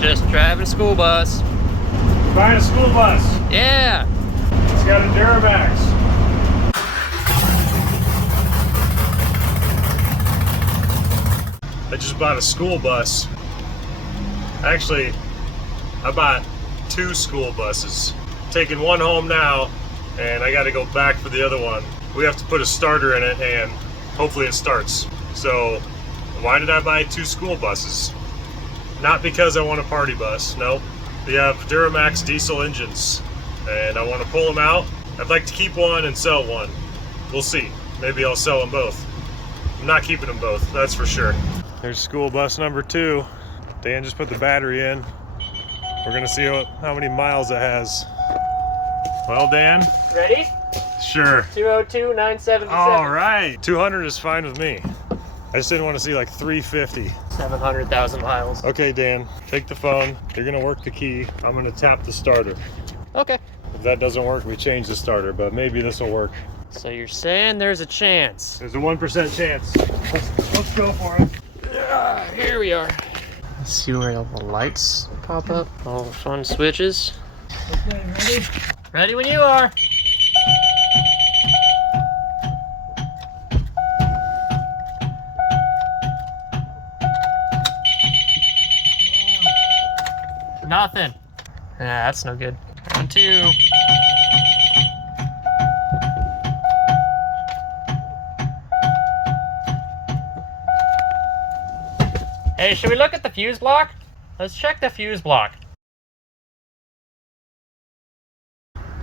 Just driving a school bus. Buying a school bus. Yeah. It's got a Duramax. I just bought a school bus. Actually, I bought 2 school buses. Taking one home now, and I got to go back for the other one. We have to put a starter in it, and hopefully it starts. So, why did I buy 2 school buses? Not because I want a party bus, no. They have Duramax diesel engines, and I want to pull them out. I'd like to keep one and sell one. We'll see. Maybe I'll sell them both. I'm not keeping them both, that's for sure. There's school bus number 2. Dan just put the battery in. We're gonna see how many miles it has. Well, Dan? Ready? Sure. 202,977. All right. 200 is fine with me. I just didn't want to see like 350. 700,000 miles. Okay, Dan, take the phone. You're gonna work the key. I'm gonna tap the starter. Okay. If that doesn't work, we change the starter, but maybe this will work. So you're saying there's a chance? There's a 1% chance. Let's go for it. Here we are. Let's see where all the lights pop up. All the fun switches. Okay, ready? Ready when you are. Nothing. That's no good. Round 2. Hey, should we look at the fuse block? Let's check the fuse block.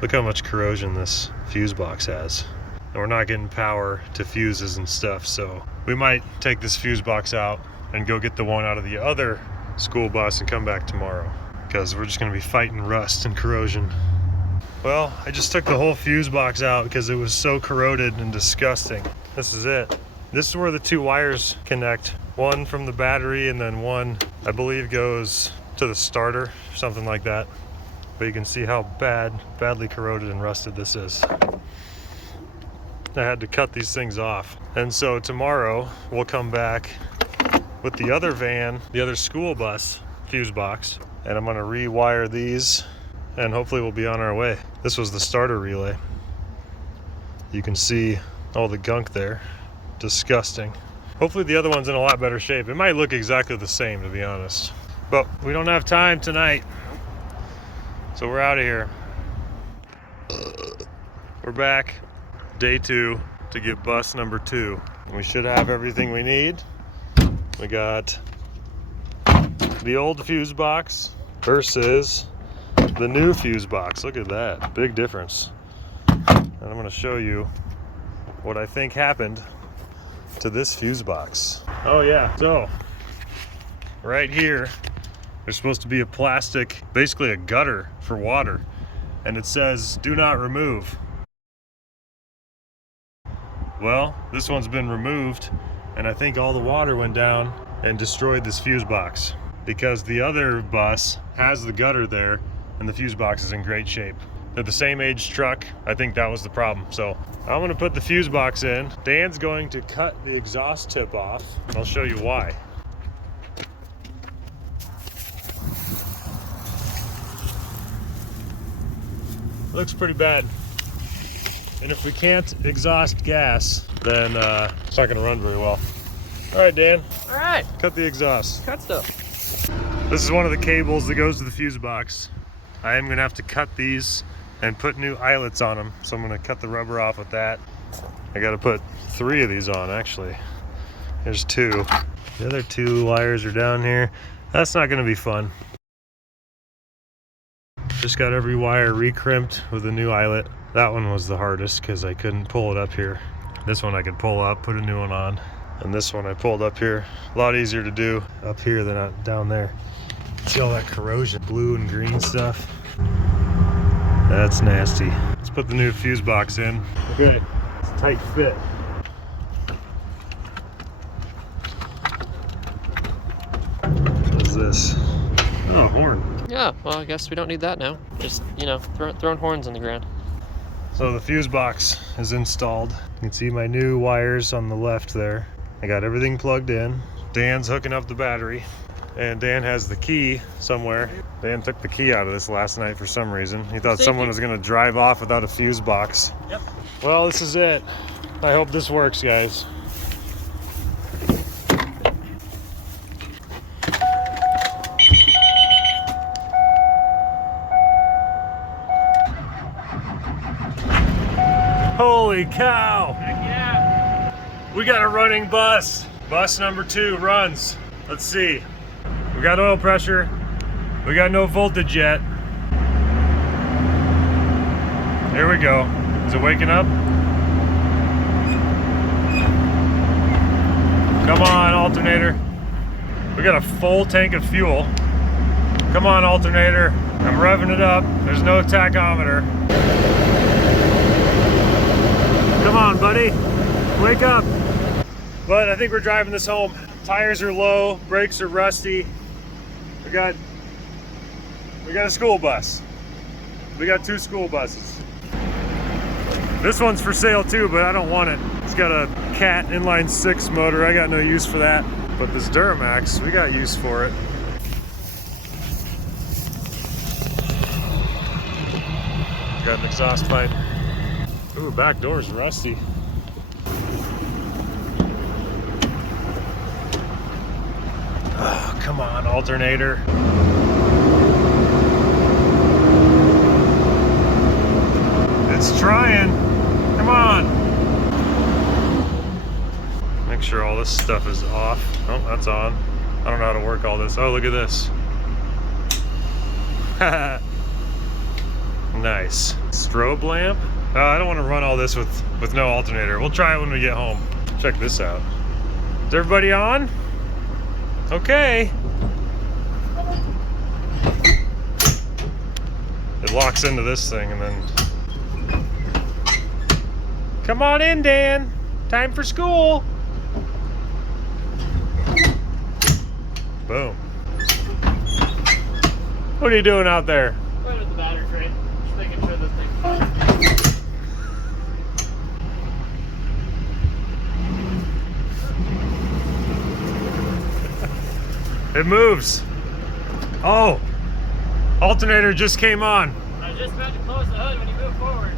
Look how much corrosion this fuse box has. And we're not getting power to fuses and stuff, so we might take this fuse box out and go get the one out of the other school bus and come back tomorrow, because we're just gonna be fighting rust and corrosion. Well, I just took the whole fuse box out because it was so corroded and disgusting. This is it. This is where the 2 wires connect. One from the battery, and then one, I believe, goes to the starter, something like that. But you can see how badly corroded and rusted this is. I had to cut these things off. And so tomorrow we'll come back with the other van, the other school bus fuse box, and I'm gonna rewire these, and hopefully we'll be on our way. This was the starter relay. You can see all the gunk there. Disgusting. Hopefully the other one's in a lot better shape. It might look exactly the same, to be honest. But we don't have time tonight, so we're out of here. We're back, day 2, to get bus number 2. We should have everything we need. We got the old fuse box versus the new fuse box. Look at that, big difference. And I'm gonna show you what I think happened to this fuse box. Oh yeah, so right here there's supposed to be a plastic, basically a gutter for water, and it says do not remove. Well, this one's been removed, and I think all the water went down and destroyed this fuse box, because the other bus has the gutter there and the fuse box is in great shape. They're the same age truck. I think that was the problem. So I'm gonna put the fuse box in. Dan's going to cut the exhaust tip off, and I'll show you why. Looks pretty bad. And if we can't exhaust gas, then it's not gonna run very well. All right, Dan. All right. Cut the exhaust. Cut stuff. This is one of the cables that goes to the fuse box. I am gonna have to cut these and put new eyelets on them. So I'm gonna cut the rubber off with that. I gotta put 3 of these on, actually. There's 2. The other 2 wires are down here. That's not gonna be fun. Just got every wire re-crimped with a new eyelet. That one was the hardest because I couldn't pull it up here. This one I could pull up, put a new one on. And this one I pulled up here. A lot easier to do up here than down there. See all that corrosion, blue and green stuff? That's nasty. Let's put the new fuse box in. Okay, it's a tight fit. What is this? Oh, horn. Yeah, well, I guess we don't need that now. Just, you know, throwing horns in the ground. So the fuse box is installed. You can see my new wires on the left there. I got everything plugged in. Dan's hooking up the battery. And Dan has the key somewhere. Dan took the key out of this last night for some reason. He thought Safety. someone was gonna drive off without a fuse box. Yep. Well, this is it. I hope this works, guys. Holy cow! Heck yeah. We got a running bus. Bus number 2 runs. Let's see. We got oil pressure. We got no voltage yet. Here we go. Is it waking up? Come on, alternator. We got a full tank of fuel. Come on, alternator. I'm revving it up. There's no tachometer. Come on, buddy. Wake up. But I think we're driving this home. Tires are low, brakes are rusty. We got a school bus. We got 2 school buses. This one's for sale too, but I don't want it. It's got a Cat inline 6 motor. I got no use for that. But this Duramax, we got use for it. Got an exhaust pipe. Ooh, back door's rusty. Oh, come on, alternator. It's trying. Come on. Make sure all this stuff is off. Oh, that's on. I don't know how to work all this. Oh, look at this. Nice. Strobe lamp. I don't want to run all this with no alternator. We'll try it when we get home. Check this out. Is everybody on? Okay. It locks into this thing and then... Come on in, Dan. Time for school. Boom. What are you doing out there? Right with the battery tray. Just making sure this thing's fine. It moves. Oh, alternator just came on. I was just about to close the hood when you move forward.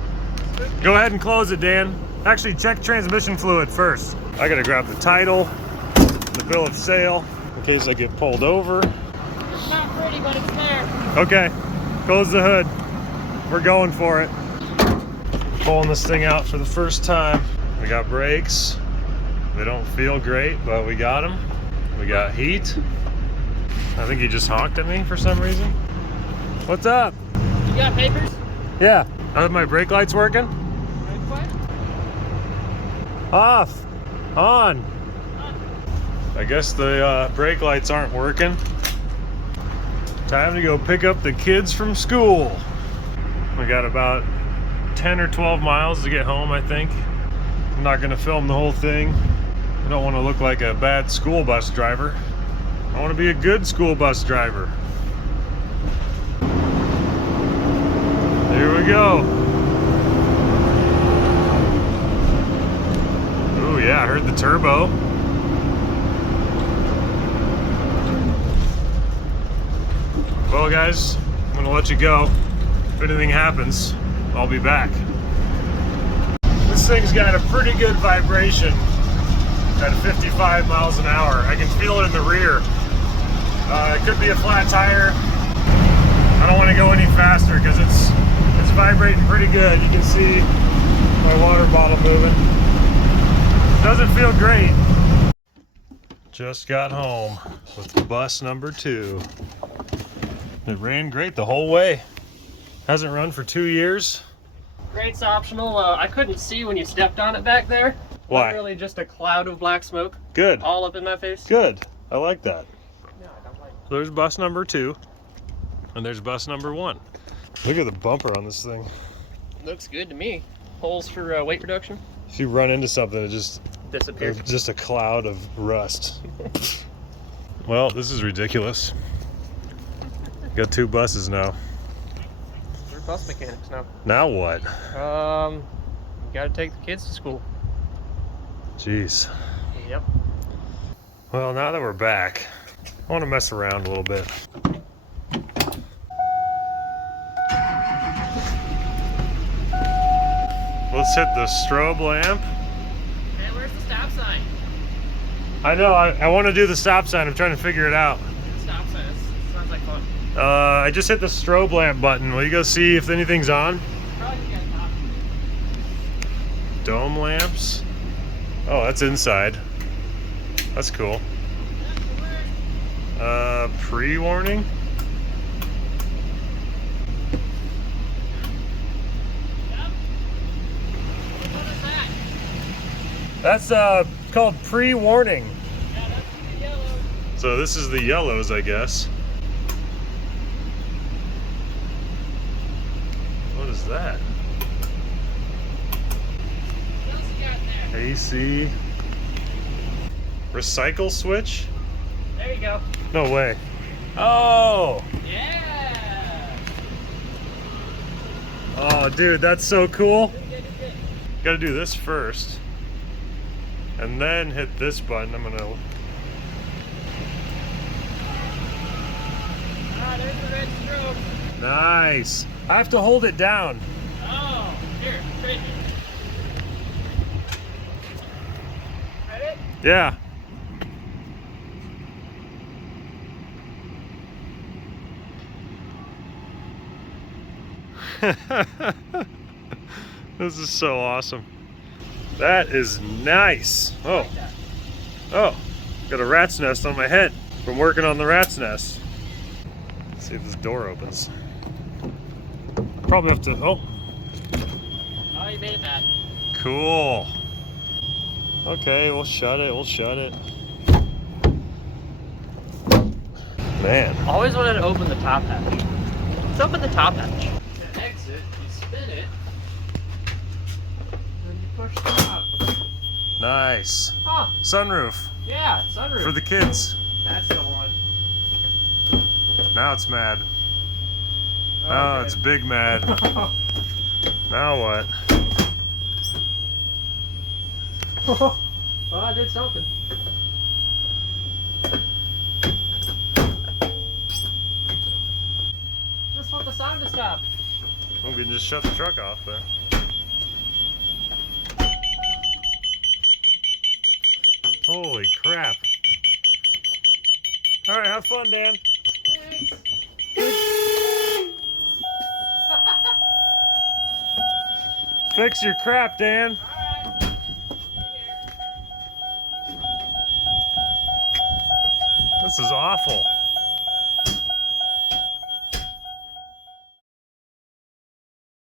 Go ahead and close it, Dan. Actually, check transmission fluid first. I gotta grab the title, the bill of sale, in case I get pulled over. It's not pretty, but it's there. Okay, close the hood. We're going for it. Pulling this thing out for the first time. We got brakes. They don't feel great, but we got them. We got heat. I think he just honked at me for some reason. What's up? You got papers? Yeah. Are my brake lights working? Brake light? Off. On. I guess the brake lights aren't working. Time to go pick up the kids from school. We got about 10 or 12 miles to get home, I think. I'm not gonna film the whole thing. I don't want to look like a bad school bus driver. I want to be a good school bus driver. Here we go. Oh yeah, I heard the turbo. Well guys, I'm gonna let you go. If anything happens, I'll be back. This thing's got a pretty good vibration at 55 miles an hour. I can feel it in the rear. It could be a flat tire. I don't want to go any faster because it's vibrating pretty good. You can see my water bottle moving. Doesn't feel great. Just got home with bus number 2. It ran great the whole way. Hasn't run for 2 years. Grate's optional. I couldn't see when you stepped on it back there. Why? Literally just a cloud of black smoke. Good. All up in my face. Good. I like that. No, I don't like it. So there's bus number 2, and there's bus number 1. Look at the bumper on this thing. Looks good to me. Holes for weight reduction. If you run into something, it just Disappeared. there's just a cloud of rust. Well, this is ridiculous. Got 2 buses now. We're bus mechanics now. Now what? You gotta take the kids to school. Jeez. Yep. Well, now that we're back, I want to mess around a little bit. Let's hit the strobe lamp. Hey, where's the stop sign? I know, I want to do the stop sign. I'm trying to figure it out. The stop sign. This sounds like fun. I just hit the strobe lamp button. Will you go see if anything's on? Probably get top. Dome lamps. Oh, that's inside. That's cool. Pre-warning? Yep. What is that? That's called pre-warning. Yeah, that's the yellow. So this is the yellows, I guess. What is that? What else you got in there? AC. Recycle switch? There you go. No way. Oh! Yeah. Oh, dude, that's so cool. Good. Gotta do this first. And then hit this button. I'm gonna... Ah, there's the red strobe. Nice. I have to hold it down. Oh, here, trade me. Ready? Yeah. This is so awesome. That is nice. Oh, Like that. oh, got a rat's nest on my head from working on the rat's nest. Let's see if this door opens. Probably have to, oh, Oh, you made that. cool. Okay, we'll shut it, Man, Always wanted to open the top hatch. Let's open the top hatch. To exit, you spin it, and you push the top. nice. Huh, Sunroof yeah, sunroof. for the kids. That's the one. Now it's mad. Oh, it's big mad. Now what? Well, I did something. Just want the sound to stop. We can just shut the truck off there. Holy crap. All right, have fun, Dan. Thanks. Fix your crap, Dan. Alright. Be here. This is awful.